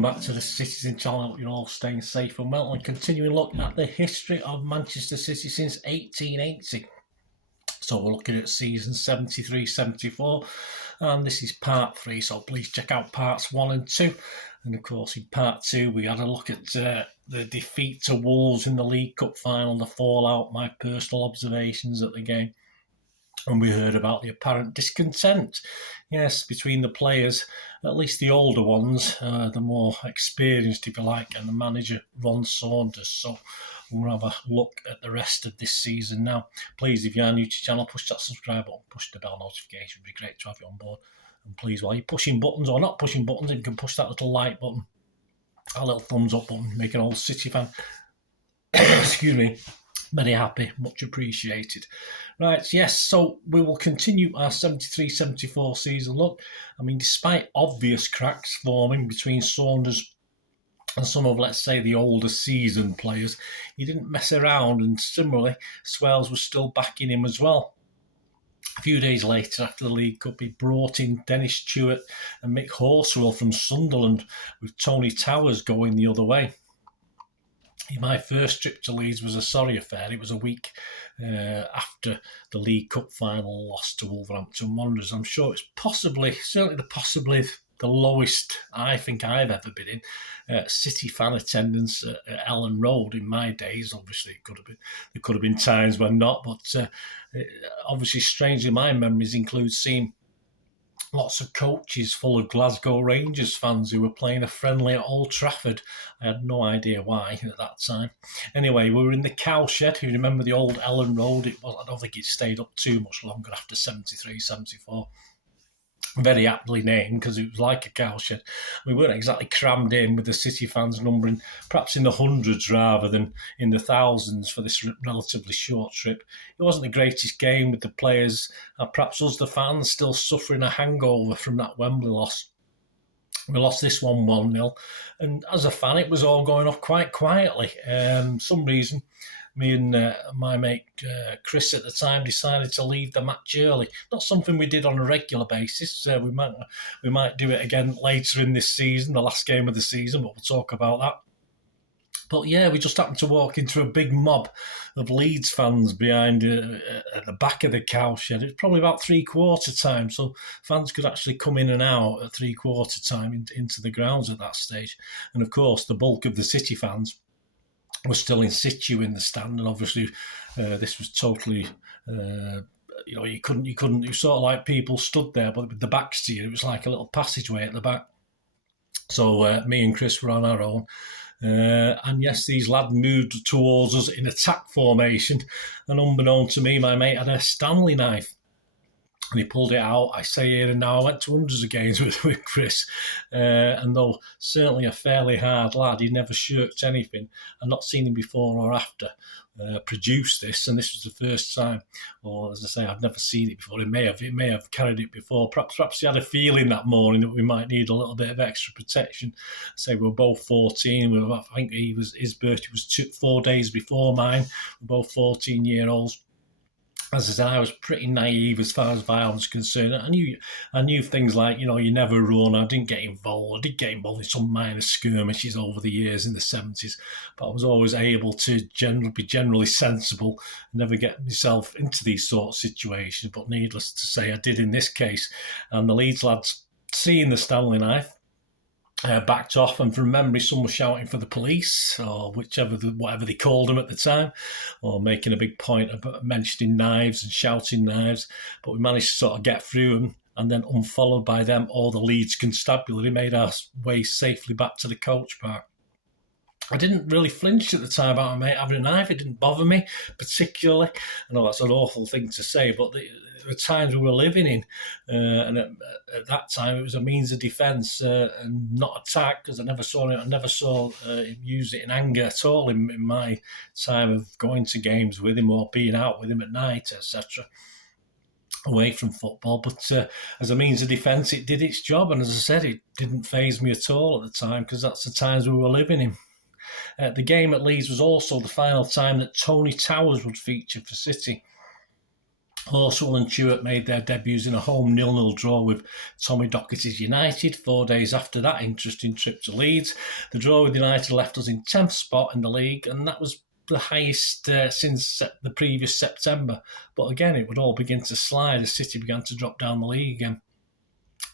welcome back to the Citizen channel. You're all staying safe and well, and continuing look at the history of Manchester City since 1880. So we're looking at season 73-74, and this is part 3, so please check out parts 1 and 2. And of course in part 2 we had a look at the defeat to Wolves in the League Cup final, the fallout, my personal observations at the game. And we heard about the apparent discontent, yes, between the players, at least the older ones, the more experienced, if you like, and the manager, Ron Saunders. So we'll have a look at the rest of this season now. Please, if you are new to the channel, push that subscribe button, push the bell notification. It would be great to have you on board. And please, while you're pushing buttons or not pushing buttons, you can push that little like button, a little thumbs up button, make an old City fan. Excuse me. Very happy, much appreciated. Right, yes, so we will continue our 73-74 season look. I mean, despite obvious cracks forming between Saunders and some of, let's say, the older seasoned players, he didn't mess around, and similarly, Swales was still backing him as well. A few days later, after the League Cup, he brought in Dennis Stewart and Mick Horswell from Sunderland, with Tony Towers going the other way. My first trip to Leeds was a sorry affair. It was a week after the League Cup final loss to Wolverhampton Wanderers. I'm sure it's possibly the lowest I think I've ever been in. City fan attendance at Ellen Road in my days. Obviously, there could have been times when not, but obviously, strangely, my memories include seeing lots of coaches full of Glasgow Rangers fans who were playing a friendly at Old Trafford. I had no idea why at that time. Anyway, we were in the cowshed. If you remember the old Ellen Road, I don't think it stayed up too much longer after 73-74. Very aptly named because it was like a cowshed. We weren't exactly crammed in with the City fans numbering perhaps in the hundreds rather than in the thousands for this relatively short trip. It wasn't the greatest game with the players, and perhaps us the fans still suffering a hangover from that Wembley loss. We lost this one 1-0, and as a fan it was all going off quite quietly. Some reason me and my mate Chris at the time decided to leave the match early. Not something we did on a regular basis. We might do it again later in this season, the last game of the season, but we'll talk about that. But yeah, we just happened to walk into a big mob of Leeds fans behind at the back of the cowshed. It was probably about 3/4 time, so fans could actually come in and out at 3/4 time into the grounds at that stage. And of course, the bulk of the City fans was still in situ in the stand, and obviously this was totally, you couldn't. You sort of like people stood there, but with the backs to you, it was like a little passageway at the back. So me and Chris were on our own. And yes, these lads moved towards us in attack formation, and unbeknown to me, my mate had a Stanley knife. And he pulled it out. I say here and now, I went to hundreds of games with Chris. And though certainly a fairly hard lad, he never shirked anything. I've not seen him before or after produce this. And this was the first time, or as I say, I've never seen it before. He may have carried it before. Perhaps he had a feeling that morning that we might need a little bit of extra protection. Say we were both 14. I think his birthday was 4 days before mine. We're both 14-year-olds. As I said, I was pretty naive as far as violence is concerned. I knew things like, you never run. I didn't get involved. I did get involved in some minor skirmishes over the years in the 70s, but I was always able to be generally sensible and never get myself into these sort of situations. But needless to say, I did in this case. And the Leeds lads, seeing the Stanley knife, backed off, and from memory some were shouting for the police or whatever they called them at the time, or making a big point of mentioning knives and shouting knives. But we managed to sort of get through them, and then unfollowed by them, all the Leeds constabulary made our way safely back to the coach park. I didn't really flinch at the time about my mate having a knife. It didn't bother me particularly. I know that's an awful thing to say, but there were times we were living in, and at that time it was a means of defence and not attack, because I never saw him use it in anger at all in my time of going to games with him or being out with him at night, etc. Away from football, but as a means of defence, it did its job, and as I said, it didn't faze me at all at the time, because that's the times we were living in. The game at Leeds was also the final time that Tony Towers would feature for City. Horswell and Stewart made their debuts in a home 0-0 draw with Tommy Docherty's United 4 days after that interesting trip to Leeds. The draw with United left us in 10th spot in the league, and that was the highest since the previous September. But again, it would all begin to slide as City began to drop down the league again.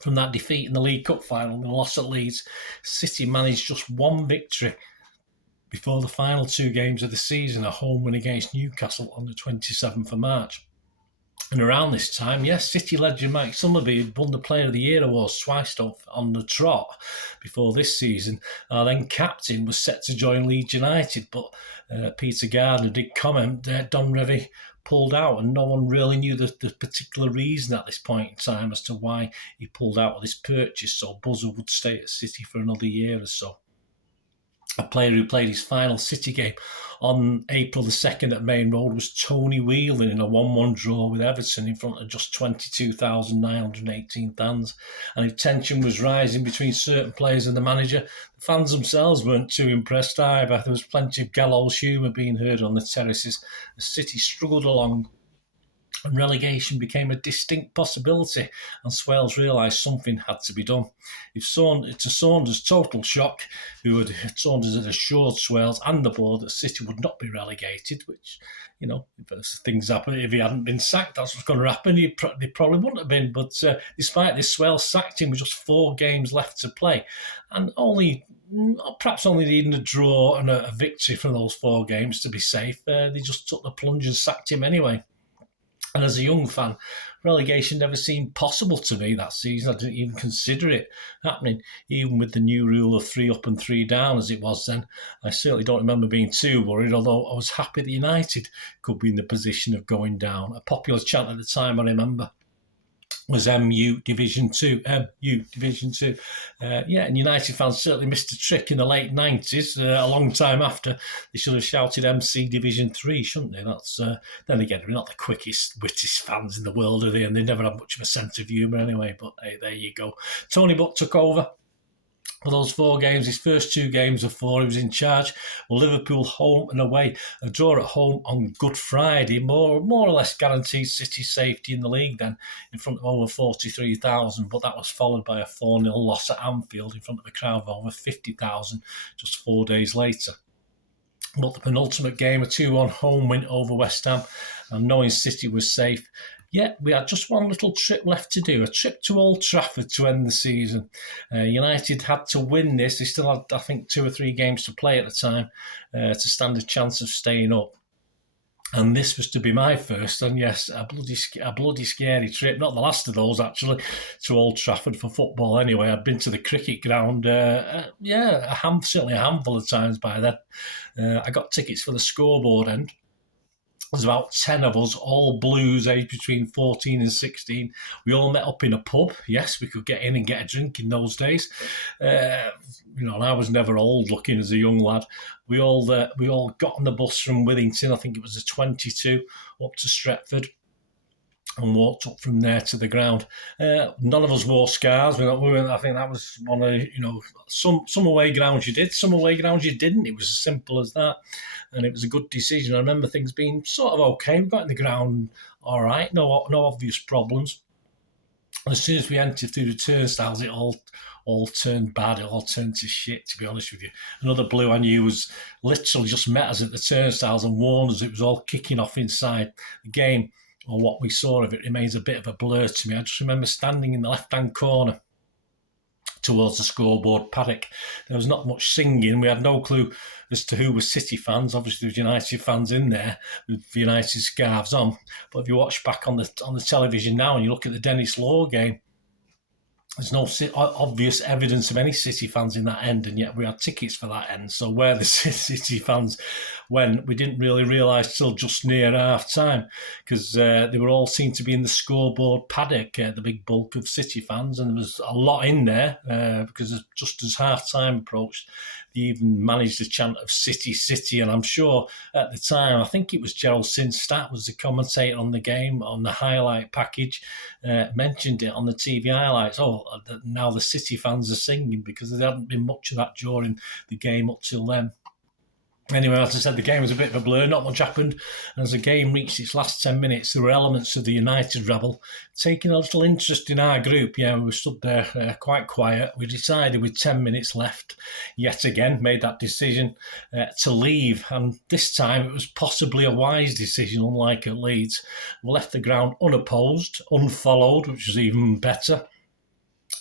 From that defeat in the League Cup final and loss at Leeds, City managed just one victory before the final 2 games of the season, a home win against Newcastle on the 27th of March. And around this time, yes, City legend Mike Summerby had won the Player of the Year awards twice on the trot before this season. Our then captain was set to join Leeds United, but Peter Gardner did comment that Don Revie pulled out, and no one really knew the particular reason at this point in time as to why he pulled out of this purchase, so Buzzer would stay at City for another year or so. A player who played his final City game on April the 2nd at Main Road was Tony Whelan in a 1-1 draw with Everton in front of just 22,918 fans. And if tension was rising between certain players and the manager, the fans themselves weren't too impressed either. There was plenty of gallows humour being heard on the terraces as City struggled along and relegation became a distinct possibility, and Swales realised something had to be done. To Saunders' total shock, Saunders had assured Swales and the board that City would not be relegated, which, if things happen, if he hadn't been sacked, that's what's going to happen. They probably wouldn't have been, but despite this, Swales sacked him with just 4 games left to play, and perhaps only needing a draw and a victory from those 4 games to be safe. They just took the plunge and sacked him anyway. And as a young fan, relegation never seemed possible to me that season. I didn't even consider it happening, even with the new rule of 3 up and 3 down as it was then. I certainly don't remember being too worried, although I was happy that United could be in the position of going down. A popular chant at the time, I remember, was MU Division 2. And United fans certainly missed a trick in the late 90s, a long time after. They should have shouted MC Division 3, shouldn't they? That's then again, they're not the quickest, wittiest fans in the world, are they? And they never had much of a sense of humour anyway, but hey, there you go. Tony Buck took over for those 4 games. His first 2 games of 4, he was in charge. Liverpool home and away. A draw at home on Good Friday more or less guaranteed City's safety in the league then, in front of over 43,000, but that was followed by a 4-0 loss at Anfield in front of a crowd of over 50,000 just 4 days later. But the penultimate game, a 2-1 home win over West Ham, and knowing City was safe, we had just one little trip left to do, a trip to Old Trafford to end the season. United had to win this. They still had, I think, 2 or 3 games to play at the time to stand a chance of staying up. And this was to be my first, and yes, a bloody scary trip. Not the last of those, actually, to Old Trafford for football anyway. I'd been to the cricket ground, certainly a handful of times by then. I got tickets for the scoreboard end. There's about 10 of us, all Blues, aged between 14 and 16. We all met up in a pub. Yes, we could get in and get a drink in those days. And I was never old looking as a young lad. We all got on the bus from Withington, I think it was a 22, up to Stretford, and walked up from there to the ground. None of us wore scarves. I think that was one of, some away grounds you did, some away grounds you didn't. It was as simple as that. And it was a good decision. I remember things being sort of okay. We got in the ground all right, no obvious problems. And as soon as we entered through the turnstiles, it all turned bad. It all turned to shit, to be honest with you. Another Blue I knew was literally just met us at the turnstiles and warned us it was all kicking off inside. The game, or what we saw of it, remains a bit of a blur to me. I just remember standing in the left-hand corner towards the scoreboard paddock. There was not much singing. We had no clue as to who was City fans. Obviously, there was United fans in there with United scarves on. But if you watch back on the television now and you look at the Dennis Law game, there's no obvious evidence of any City fans in that end, and yet we had tickets for that end. So where the City fans went, we didn't really realise till just near half-time, because they were all seen to be in the scoreboard paddock, the big bulk of City fans, and there was a lot in there, because just as half-time approached, they even managed a chant of City, City, and I'm sure at the time, I think it was Gerald Sinstat was the commentator on the game, on the highlight package, mentioned it on the TV highlights. Now the City fans are singing, because there hadn't been much of that during the game up till then. Anyway, as I said, the game was a bit of a blur. Not much happened. And as the game reached its last 10 minutes, there were elements of the United rebel taking a little interest in our group. Yeah, we stood there quite quiet. We decided with 10 minutes left, yet again, made that decision to leave. And this time it was possibly a wise decision, unlike at Leeds. We left the ground unopposed, unfollowed, which was even better.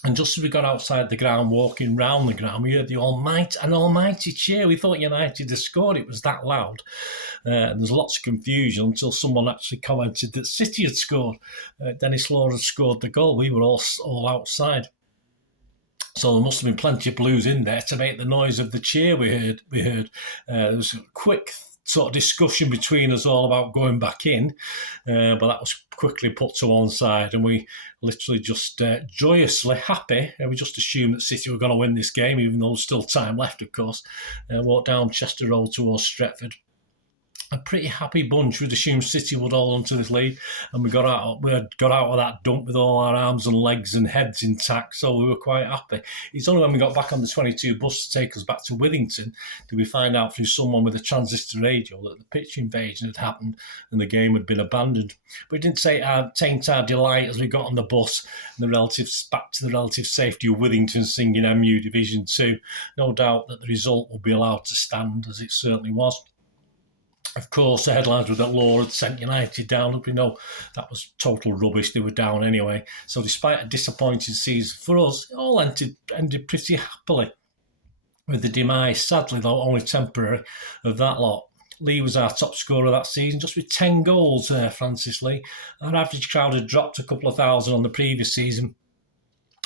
And just as we got outside the ground, walking round the ground, we heard an almighty cheer. We thought United had scored. It was that loud. And there's lots of confusion until someone actually commented that City had scored. Dennis Law had scored the goal. We were all outside. So there must have been plenty of Blues in there to make the noise of the cheer we heard. There was a quick sort of discussion between us all about going back in, but that was quickly put to one side, and we literally just joyously happy, and we just assumed that City were going to win this game, even though there's still time left, of course. Walked down Chester Road towards Stretford. A pretty happy bunch. We'd assumed City would hold on to this lead, and we got out of that dump with all our arms and legs and heads intact, so we were quite happy. It's only when we got back on the 22 bus to take us back to Withington did we find out through someone with a transistor radio that the pitch invasion had happened and the game had been abandoned. But it didn't taint our delight as we got on the bus and back to the relative safety of Withington singing MU Division 2. No doubt that the result will be allowed to stand, as it certainly was. Of course, the headlines were that Law had sent United down. Look, we know that was total rubbish. They were down anyway. So despite a disappointing season for us, it all ended pretty happily with the demise, sadly though, only temporary, of that lot. Lee was our top scorer that season, just with 10 goals, Francis Lee. Our average crowd had dropped a couple of thousand on the previous season.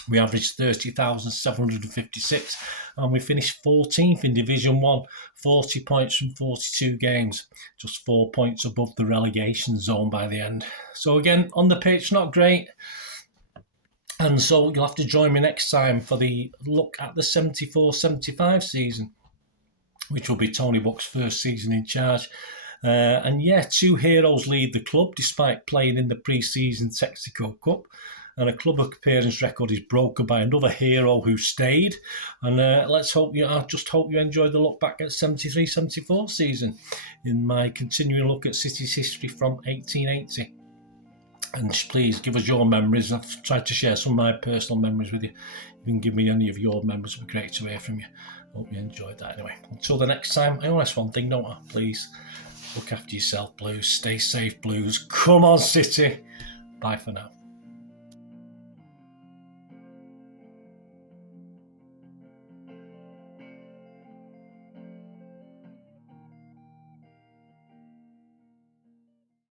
We averaged 30,756 and we finished 14th in Division 1, 40 points from 42 games, just 4 points above the relegation zone by the end. So again, on the pitch, not great. And so you'll have to join me next time for the look at the 74-75 season, which will be Tony Buck's first season in charge. And yeah, two heroes lead the club despite playing in the pre-season Texaco Cup. And a club appearance record is broken by another hero who stayed. And I just hope you enjoyed the look back at 73-74 season in my continuing look at City's history from 1880. And please give us your memories. I've tried to share some of my personal memories with you. You can give me any of your memories. It would be great to hear from you. Hope you enjoyed that anyway. Until the next time, I only ask one thing, don't I? Please look after yourself, Blues. Stay safe, Blues. Come on, City. Bye for now.